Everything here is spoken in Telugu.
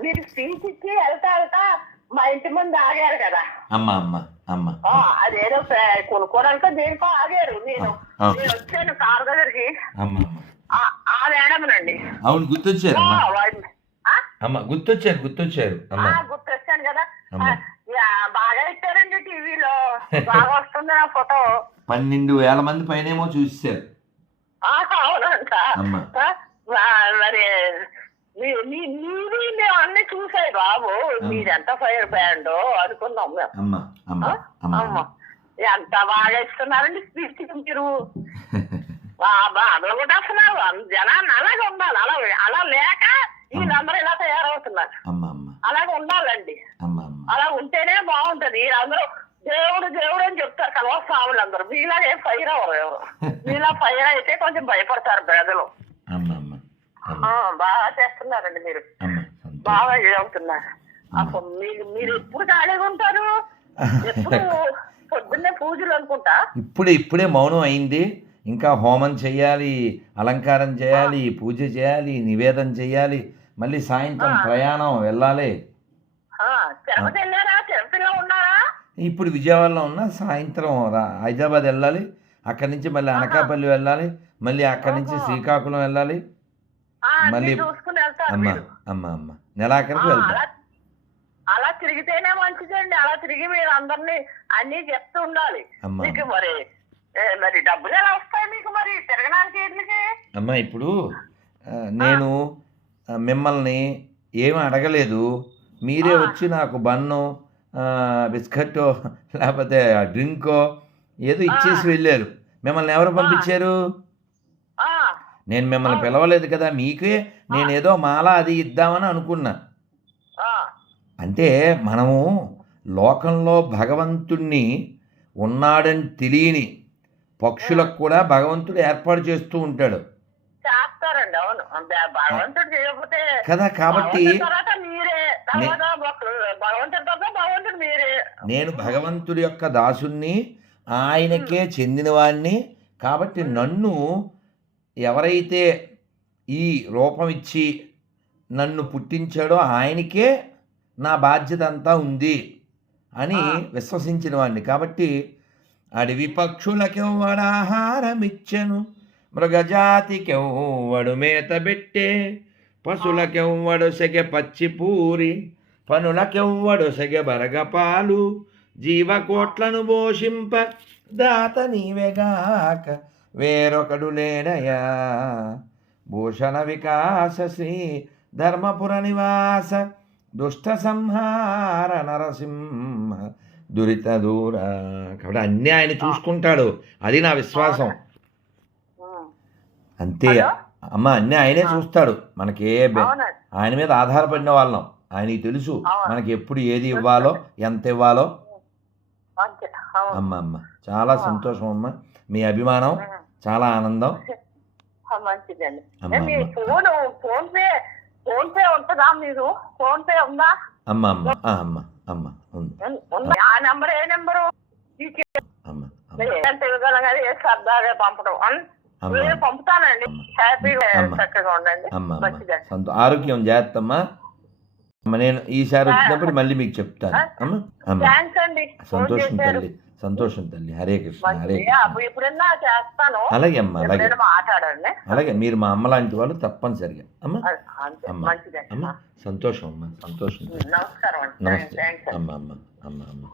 మీరు స్పీచ్ ఇచ్చి వెళ్తా వెళ్తా మా ఇంటి ముందు ఆగారు కదా. అమ్మ అమ్మ అమ్మ. అదేదో కొనుక్కోడానికో దేనికో ఆగారు. నేను వచ్చాను కారు దగ్గరికి. ఆ మేడమనండి. అవును గుర్తొచ్చారు అమ్మ. గుర్తొచ్చారు గుర్తొచ్చారు గుర్తొచ్చాను కదా. బాగా ఇచ్చారండి టీవీలో. బాగా వస్తుంది నా ఫోటో. పన్నెండు వేల మంది పైనేమో చూసేశారు. ఆ, అవునంట మరి మీది మేము అన్ని చూసాయి బాబు. మీరెంత ఫైర్ బ్యాండ్ అనుకున్నాం మేము. ఎంత బాగా ఇస్తున్నారండి స్పీచ్ మీరు. బా- బాగా కొట్టేస్తున్నారు అం- జనాన్ని అలాగే ఉండాలి. అలా అలా లేక వీళ్ళందరూ ఇలా తయారవుతున్నారు. అలాగే ఉండాలండి. అలా ఉంటేనే బాగుంటది. వీళ్ళందరూ దేవుడు దేవుడు అని చెప్తారు కలవ స్వాములు అందరూ మీలాగే ఫైర్ అవ్వరు. ఎవరు మీలా ఫైర్ అయితే కొంచెం భయపడతారు ప్రజలు అమ్మ అమ్మ అమ్మ ఆ, బాగా చేస్తున్నారండి మీరు. బాగా ఇదవుతున్నారు అప్పుడు మీరు మీరు ఎప్పుడు ఖాళీగా ఉంటారు? ఎప్పుడు పొద్దున్నే పూజలు అనుకుంటా? ఇప్పుడే ఇప్పుడే మౌనం అయింది. ఇంకా హోమం చేయాలి అలంకారం చేయాలి పూజ చేయాలి నివేదన చేయాలి. మళ్ళీ సాయంత్రం ప్రయాణం వెళ్ళాలి. ఇప్పుడు విజయవాడలో ఉన్న సాయంత్రం హైదరాబాద్ వెళ్ళాలి. అక్కడి నుంచి మళ్ళీ అనకాపల్లి వెళ్ళాలి. మళ్ళీ అక్కడి నుంచి శ్రీకాకుళం వెళ్ళాలి. మళ్ళీ- అమ్మ అమ్మ అమ్మ. నెలాఖరికి వెళ్తాం అలా తిరిగితేనే మంచిదండి. అలా తిరిగి మీరు అందరినీ అన్ని చెప్తూ ఉండాలి. మీకు మరి మరి డబ్బులు ఎలా వస్తాయి మీకు మరి? తిరగడానికి అమ్మ ఇప్పుడు నేను మిమ్మల్ని ఏమీ అడగలేదు. మీరే వచ్చి నాకు బన్ను ఆ, బిస్కట్టో లేకపోతే డ్రింకో ఏదో ఇచ్చేసి వెళ్ళారు. మిమ్మల్ని ఎవరు పంపించారు? నేను మిమ్మల్ని పిలవలేదు కదా మీకే నేను ఏదో మాల అది ఇద్దామని అనుకున్నా. అంటే మనము లోకంలో భగవంతుణ్ణి ఉన్నాడని తెలియని పక్షులకు కూడా భగవంతుడు ఏర్పాటు చేస్తూ ఉంటాడు. కదా కాబట్టి నేను భగవంతుడి యొక్క దాసుణ్ణి ఆయనకే చెందినవాణ్ణి కాబట్టి నన్ను ఎవరైతే ఈ రూపం ఇచ్చి నన్ను పుట్టించాడో ఆయనకే నా బాధ్యత అంతా ఉంది అని విశ్వసించిన వాడిని. కాబట్టి అడవి పక్షులకెవ్వడాహారమిచ్చెను మృగజాతికెవ్వడు మేత పెట్టే పశులకెవ్వడు సెగె పచ్చి పూరి పనులకెవ్వడు సెగె బరగపాలు జీవకోట్లను పోషింప దాత నీవెగాక వేరొకడు లేడయా? భూషణ వికాస శ్రీ ధర్మపుర నివాస దుష్ట సంహార నరసింహ దురిత దూర కాబట్టి అన్నీ ఆయన చూసుకుంటాడు. అది నా విశ్వాసం. అంతే? అమ్మ అన్నీ ఆయనే చూస్తాడు. మనకి ఆయన మీద ఆధారపడిన వాళ్ళం. ఆయనకి తెలుసు. మనకి ఎప్పుడు ఏది ఇవ్వాలో ఎంత ఇవ్వాలో. అమ్మ అమ్మ. చాలా సంతోషం అమ్మ. మీ అభిమానం. చాలా ఆనందం. మంచిదండి. Phone phone pay phone pay ఉంటుందా మీరు? ఫోన్ పే ఉందా? అమ్మ అమ్మ. అమ్మ అమ్మ. ఉంది. ఆ నెంబర్ ఏ నెంబరు? పంపుతానండి. హ్యాపీగా. చక్కగా ఉండండి. ఆరోగ్యం జాగ్రత్త నేను ఈసారి వచ్చినప్పుడు మళ్ళీ మీకు చెప్తాను. అమ్మ అమ్మ. సంతోషం తల్లి సంతోషం తల్లి. హరే కృష్ణ హరే ఎప్పుడన్నా చేస్తాను. అలాగే అమ్మ అలాగే. మాట్లాడండి. అలాగే మీరు మా అమ్మ లాంటి వాళ్ళు తప్పనిసరిగా. అమ్మ సంతోషం అమ్మ. సంతోషం నమస్తే. అమ్మ అమ్మ అమ్మ అమ్మ.